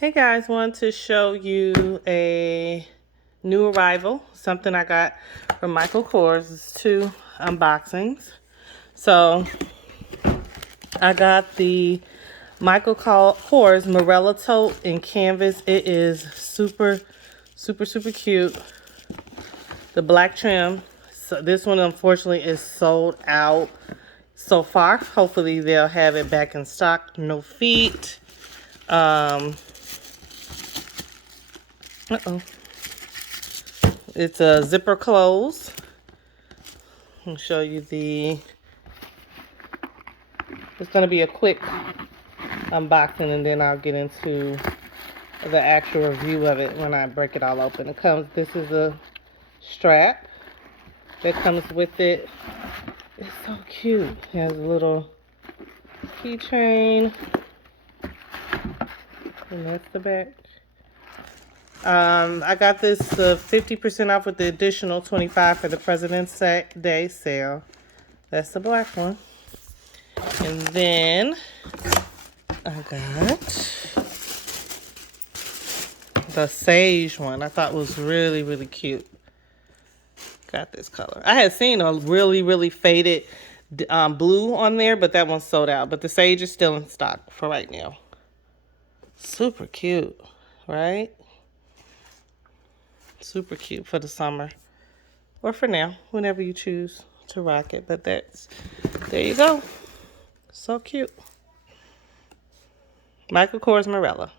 Hey guys, want to show you a new arrival, something I got from Michael Kors. It's two unboxings. So I got the Michael Kors Mirella tote in canvas. It is super cute. The black trim. So this one unfortunately is sold out so far. Hopefully they'll have it back in stock. No feet. It's a zipper close. I'll show you it's going to be a quick unboxing and then I'll get into the actual review of it when I break it all open. This is a strap that comes with it. It's so cute. It has a little keychain. And that's the back. I got this 50% off with the additional 25 for the President's Day sale. That's the black one. And then I got the sage one. I thought was really cute. Got this color. I had seen a really faded blue on there, but that one's sold out. But the sage is still in stock for right now. Super cute, right? Super cute for the summer. Or for now, whenever you choose to rock it. But there you go. So cute. Michael Kors Mirella.